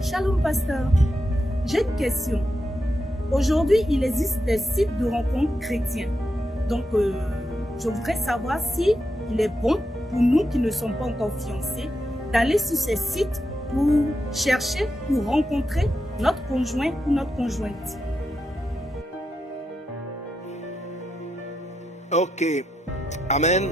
Shalom pasteur, j'ai une question. Aujourd'hui, il existe des sites de rencontres chrétiens. Donc, je voudrais savoir si il est bon pour nous qui ne sommes pas encore fiancés d'aller sur ces sites pour chercher, pour rencontrer notre conjoint ou notre conjointe. Ok, amen.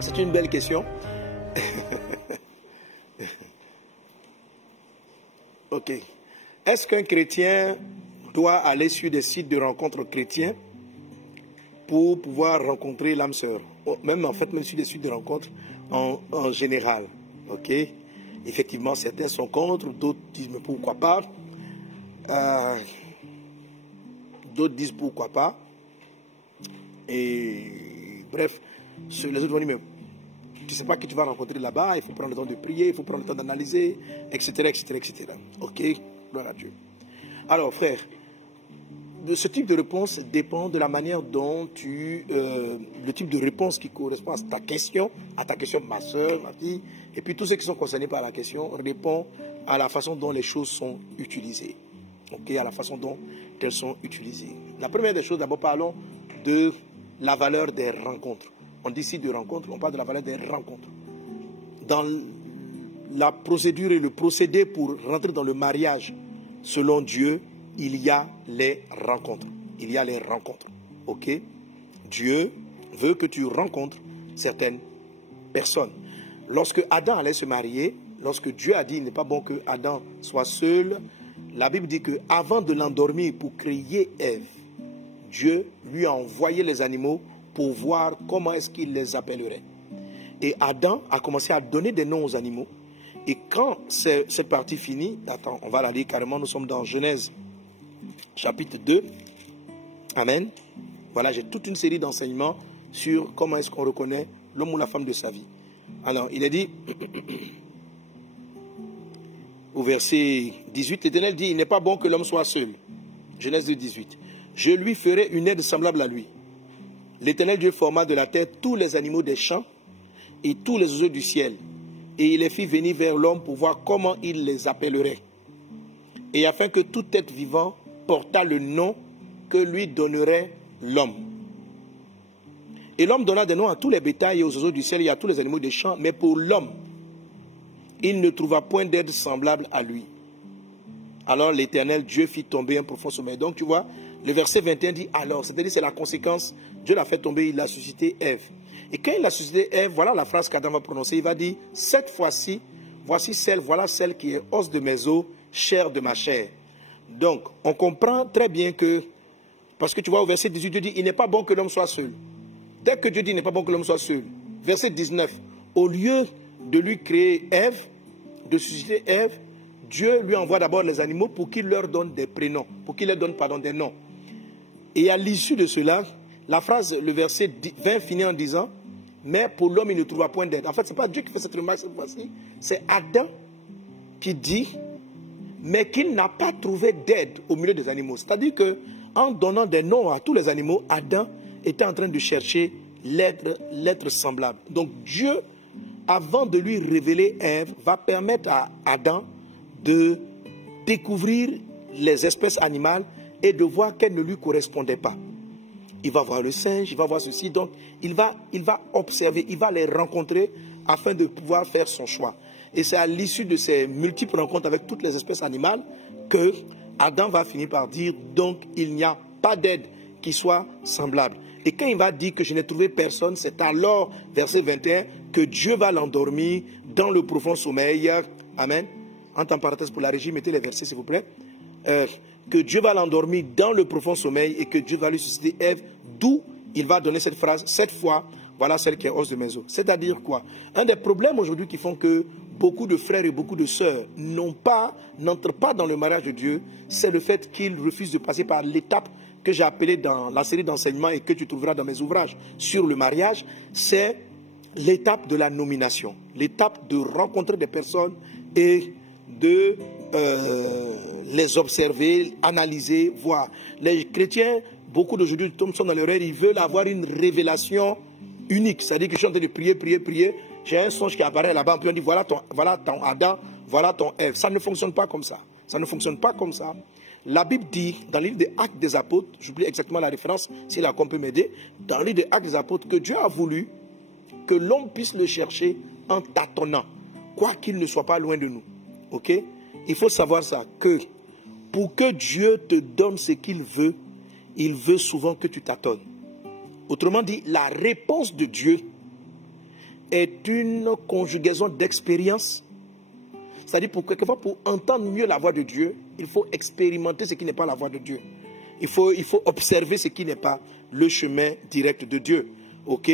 C'est une belle question. Ok. Est-ce qu'un chrétien doit aller sur des sites de rencontres chrétiens pour pouvoir rencontrer l'âme sœur? Même en fait, même sur des sites de rencontres en général. Ok. Effectivement, certains sont contre, d'autres disent mais pourquoi pas. D'autres disent pourquoi pas. Et bref, les autres vont dire mais tu ne sais pas qui tu vas rencontrer là-bas, il faut prendre le temps de prier, il faut prendre le temps d'analyser, etc., etc., etc. Ok, gloire à Dieu. Alors frère, ce type de réponse dépend de la manière dont le type de réponse qui correspond à ta question, ma soeur, ma fille, et puis tous ceux qui sont concernés par la question répondent à la façon dont les choses sont utilisées. Ok, à la façon dont elles sont utilisées. La première des choses, d'abord parlons de la valeur des rencontres. On dit ici de rencontres, on parle de la valeur des rencontres. Dans la procédure et le procédé pour rentrer dans le mariage, selon Dieu, il y a les rencontres. Il y a les rencontres. Ok? Dieu veut que tu rencontres certaines personnes. Lorsque Adam allait se marier, lorsque Dieu a dit il n'est pas bon que Adam soit seul, la Bible dit qu'avant de l'endormir pour créer Ève, Dieu lui a envoyé les animaux pour voir comment est-ce qu'il les appellerait. Et Adam a commencé à donner des noms aux animaux. Et quand cette partie finie, attends, on va la lire carrément, nous sommes dans Genèse, chapitre 2. Amen. Voilà, j'ai toute une série d'enseignements sur comment est-ce qu'on reconnaît l'homme ou la femme de sa vie. Alors, il est dit, au verset 18, l'Éternel dit, il n'est pas bon que l'homme soit seul. Genèse 2, 18. Je lui ferai une aide semblable à lui. L'Éternel Dieu forma de la terre tous les animaux des champs et tous les oiseaux du ciel. Et il les fit venir vers l'homme pour voir comment il les appellerait. Et afin que tout être vivant portât le nom que lui donnerait l'homme. Et l'homme donna des noms à tous les bétails et aux oiseaux du ciel et à tous les animaux des champs. Mais pour l'homme, il ne trouva point d'aide semblable à lui. Alors l'Éternel Dieu fit tomber un profond sommeil. Donc tu vois, le verset 21 dit alors, c'est-à-dire c'est la conséquence, Dieu l'a fait tomber, il a suscité Ève. Et quand il a suscité Ève, voilà la phrase qu'Adam va prononcer, il va dire, cette fois-ci, voilà celle qui est os de mes os, chair de ma chair. Donc, on comprend très bien que, parce que tu vois au verset 18, Dieu dit, il n'est pas bon que l'homme soit seul. Dès que Dieu dit, il n'est pas bon que l'homme soit seul, verset 19, au lieu de lui créer Ève, de susciter Ève, Dieu lui envoie d'abord les animaux pour qu'il leur donne des prénoms, pour qu'il leur donne des noms. Et à l'issue de cela, la phrase, le verset 20 finit en disant, mais pour l'homme, il ne trouvera point d'aide. En fait, ce n'est pas Dieu qui fait cette remarque cette fois-ci, c'est Adam qui dit, mais qu'il n'a pas trouvé d'aide au milieu des animaux. C'est-à-dire qu'en donnant des noms à tous les animaux, Adam était en train de chercher l'être semblable. Donc Dieu, avant de lui révéler Ève, va permettre à Adam de découvrir les espèces animales et de voir qu'elles ne lui correspondaient pas. Il va voir le singe, il va voir ceci, donc il va observer, il va les rencontrer afin de pouvoir faire son choix. Et c'est à l'issue de ces multiples rencontres avec toutes les espèces animales que Adam va finir par dire, donc il n'y a pas d'aide qui soit semblable. Et quand il va dire que je n'ai trouvé personne, c'est alors, verset 21, que Dieu va l'endormir dans le profond sommeil. Amen. Entre parenthèses pour la régie, mettez les versets s'il vous plaît. Que Dieu va l'endormir dans le profond sommeil et que Dieu va lui susciter Ève, d'où il va donner cette phrase, cette fois, voilà celle qui est os de mes os. C'est-à-dire quoi? Un des problèmes aujourd'hui qui font que beaucoup de frères et beaucoup de sœurs n'entrent pas dans le mariage de Dieu, c'est le fait qu'ils refusent de passer par l'étape que j'ai appelée dans la série d'enseignements et que tu trouveras dans mes ouvrages sur le mariage, c'est l'étape de la nomination, l'étape de rencontrer des personnes et de les observer, analyser, voir. Les chrétiens, beaucoup d'aujourd'hui sont dans l'erreur, ils veulent avoir une révélation unique. C'est-à-dire que je suis en train de prier. J'ai un songe qui apparaît là-bas, puis on dit voilà ton Adam, voilà ton Ève. Ça ne fonctionne pas comme ça. Ça ne fonctionne pas comme ça. La Bible dit, dans le livre des Actes des Apôtres, j'oublie exactement la référence, si la com peut m'aider, dans le livre des Actes des Apôtres, que Dieu a voulu que l'homme puisse le chercher en tâtonnant, quoi qu'il ne soit pas loin de nous. Ok? Il faut savoir ça, que pour que Dieu te donne ce qu'il veut, il veut souvent que tu tâtonnes. Autrement dit, la réponse de Dieu est une conjugaison d'expérience. C'est-à-dire, quelquefois, pour entendre mieux la voix de Dieu, il faut expérimenter ce qui n'est pas la voix de Dieu. Il faut observer ce qui n'est pas le chemin direct de Dieu. Ok?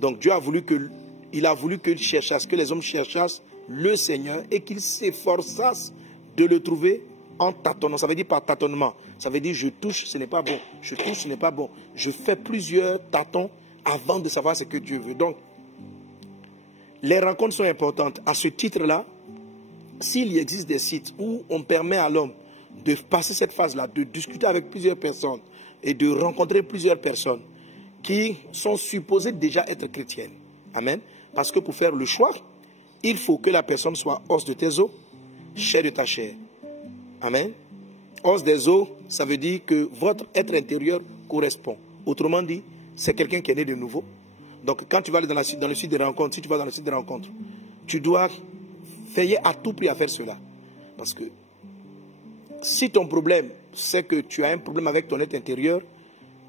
Donc, Dieu a voulu que les hommes cherchassent le Seigneur et qu'ils s'efforçassent de le trouver en tâtonnant. Ça veut dire par tâtonnement. Ça veut dire je touche, ce n'est pas bon. Je touche, ce n'est pas bon. Je fais plusieurs tâtons avant de savoir ce que Dieu veut. Donc, les rencontres sont importantes. À ce titre-là, s'il existe des sites où on permet à l'homme de passer cette phase-là, de discuter avec plusieurs personnes et de rencontrer plusieurs personnes qui sont supposées déjà être chrétiennes. Amen. Parce que pour faire le choix, il faut que la personne soit os de tes os, chair de ta chair. Amen. Os des os, ça veut dire que votre être intérieur correspond. Autrement dit, c'est quelqu'un qui est né de nouveau. Donc quand tu vas aller dans le site de rencontre, si tu vas dans le site de rencontre, tu dois veiller à tout prix à faire cela. Parce que si ton problème, c'est que tu as un problème avec ton être intérieur,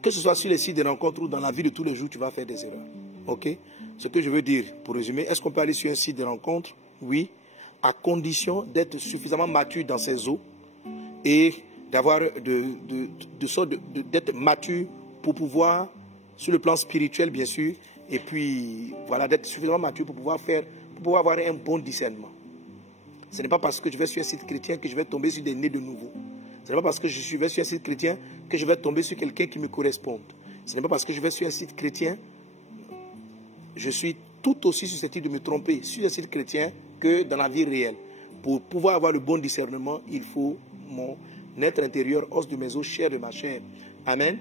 que ce soit sur les sites de rencontre ou dans la vie de tous les jours, tu vas faire des erreurs. Ok? Ce que je veux dire, pour résumer, est-ce qu'on peut aller sur un site de rencontre? Oui, à condition d'être suffisamment mature dans ses eaux et d'avoir d'être mature pour pouvoir, sur le plan spirituel bien sûr, et puis voilà, d'être suffisamment mature pour pouvoir avoir un bon discernement. Ce n'est pas parce que je vais sur un site chrétien que je vais tomber sur des nés de nouveau. Ce n'est pas parce que je vais sur un site chrétien que je vais tomber sur quelqu'un qui me corresponde. Ce n'est pas parce que je vais sur un site chrétien, je suis tout aussi susceptible de me tromper sur un site chrétien que dans la vie réelle. Pour pouvoir avoir le bon discernement, il faut mon être intérieur, os de mes os, chair de ma chair. Amen.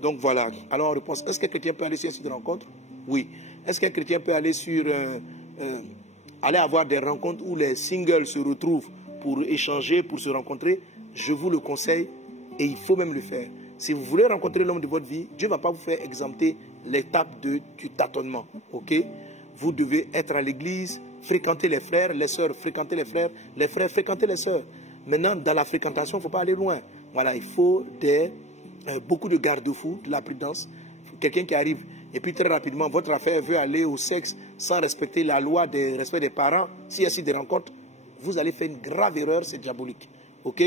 Donc voilà. Alors on reprend. Est-ce qu'un chrétien peut aller sur un site de rencontre? Oui. Est-ce qu'un chrétien peut aller aller avoir des rencontres où les singles se retrouvent pour échanger, pour se rencontrer? Je vous le conseille et il faut même le faire. Si vous voulez rencontrer l'homme de votre vie, Dieu ne va pas vous faire exempter l'étape du tâtonnement. Ok? Vous devez être à l'église, fréquenter les frères, les sœurs, fréquenter les frères, fréquenter les sœurs. Maintenant, dans la fréquentation, il ne faut pas aller loin. Voilà, il faut beaucoup de garde-fous, de la prudence. Quelqu'un qui arrive et puis très rapidement, votre affaire veut aller au sexe sans respecter la loi des respect des parents. S'il y a des rencontres, vous allez faire une grave erreur, c'est diabolique. Ok?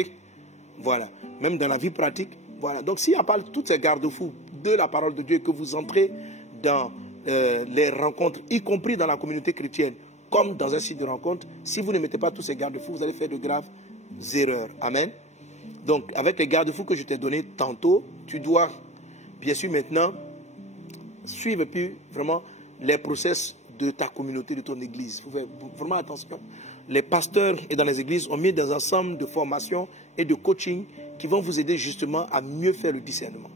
Voilà. Même dans la vie pratique, voilà. Donc, s'il n'y a pas tous ces garde-fous de la parole de Dieu, que vous entrez dans les rencontres, y compris dans la communauté chrétienne, comme dans un site de rencontre, si vous ne mettez pas tous ces garde-fous, vous allez faire de graves erreurs. Amen. Donc, avec les garde-fous que je t'ai donnés tantôt, tu dois, bien sûr, maintenant, suivre plus vraiment les process de ta communauté, de ton église. Il faut faire vraiment attention. Les pasteurs et dans les églises ont mis des ensembles de formations et de coaching qui vont vous aider justement à mieux faire le discernement.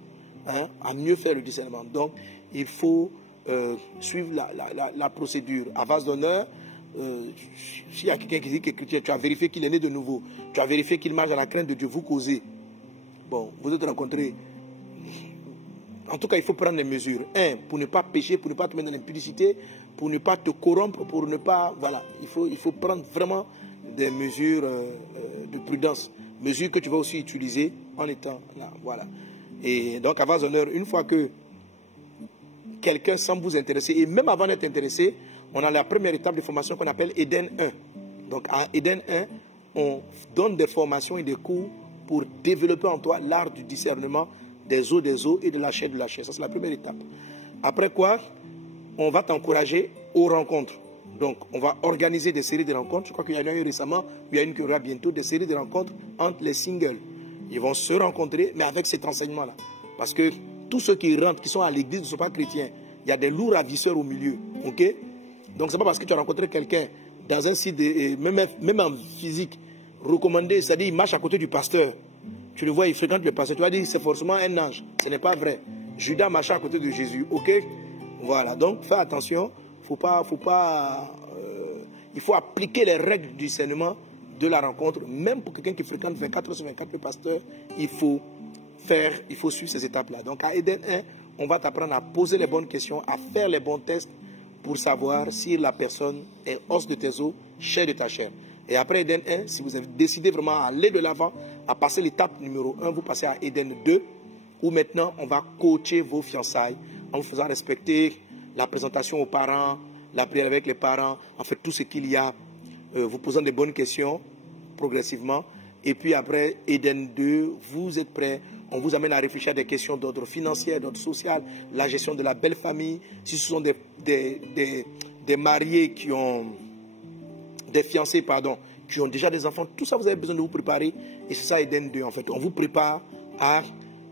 Hein, à mieux faire le discernement. Donc, il faut suivre la procédure. À vase d'honneur, s'il y a quelqu'un qui dit que chrétien, tu as vérifié qu'il est né de nouveau, tu as vérifié qu'il marche dans la crainte de Dieu, vous causez. Bon, vous êtes rencontrés. En tout cas, il faut prendre des mesures. Un, pour ne pas pécher, pour ne pas te mettre dans l'impudicité, pour ne pas te corrompre, pour ne pas... Voilà, il faut prendre vraiment des mesures de prudence. Mesures que tu vas aussi utiliser en étant là. Voilà. Et donc, à vase d'honneur, une fois que quelqu'un semble vous intéresser, et même avant d'être intéressé, on a la première étape de formation qu'on appelle Eden 1. Donc, à Eden 1, on donne des formations et des cours pour développer en toi l'art du discernement des os et de la chair de la chair. Ça, c'est la première étape. Après quoi, on va t'encourager aux rencontres. Donc, on va organiser des séries de rencontres. Je crois qu'il y en a eu récemment, il y a une qui aura bientôt, des séries de rencontres entre les singles. Ils vont se rencontrer, mais avec cet enseignement-là. Parce que tous ceux qui rentrent, qui sont à l'église, ne sont pas chrétiens. Il y a des lourds ravisseurs au milieu. Ok? Donc, ce n'est pas parce que tu as rencontré quelqu'un dans un site, même en physique, recommandé, c'est-à-dire il marche à côté du pasteur. Tu le vois, il fréquente le pasteur. Tu vas dire c'est forcément un ange. Ce n'est pas vrai. Judas marchait à côté de Jésus. Ok? Voilà. Donc, fais attention. Il faut appliquer les règles du discernement de la rencontre, même pour quelqu'un qui fréquente 24 heures sur 24 le pasteur, il faut suivre ces étapes-là. Donc à Eden 1, on va t'apprendre à poser les bonnes questions, à faire les bons tests pour savoir si la personne est os de tes os, chair de ta chair. Et après Eden 1, si vous avez décidé vraiment à aller de l'avant, à passer l'étape numéro 1, vous passez à Eden 2, où maintenant on va coacher vos fiançailles en vous faisant respecter la présentation aux parents, la prière avec les parents, en fait tout ce qu'il y a, vous posant des bonnes questions progressivement. Et puis après Eden 2, vous êtes prêts, on vous amène à réfléchir à des questions d'ordre financier, d'ordre social, la gestion de la belle famille, si ce sont des mariés qui ont, des fiancés, pardon, qui ont déjà des enfants, tout ça vous avez besoin de vous préparer. Et c'est ça Eden 2 en fait, on vous prépare à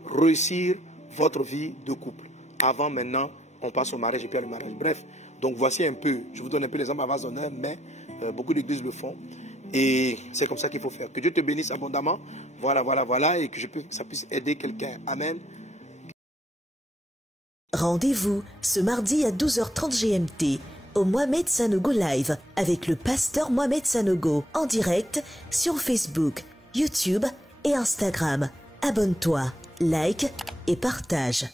réussir votre vie de couple. Avant, maintenant, on passe au mariage et puis au mariage. Bref, donc voici un peu, je vous donne un peu l'exemple à base d'honneur, mais beaucoup d'églises le font. Et c'est comme ça qu'il faut faire. Que Dieu te bénisse abondamment. Voilà, et que ça puisse aider quelqu'un. Amen. Rendez-vous ce mardi à 12h30 GMT au Mohamed Sanogo Live avec le pasteur Mohamed Sanogo en direct sur Facebook, YouTube et Instagram. Abonne-toi, like et partage.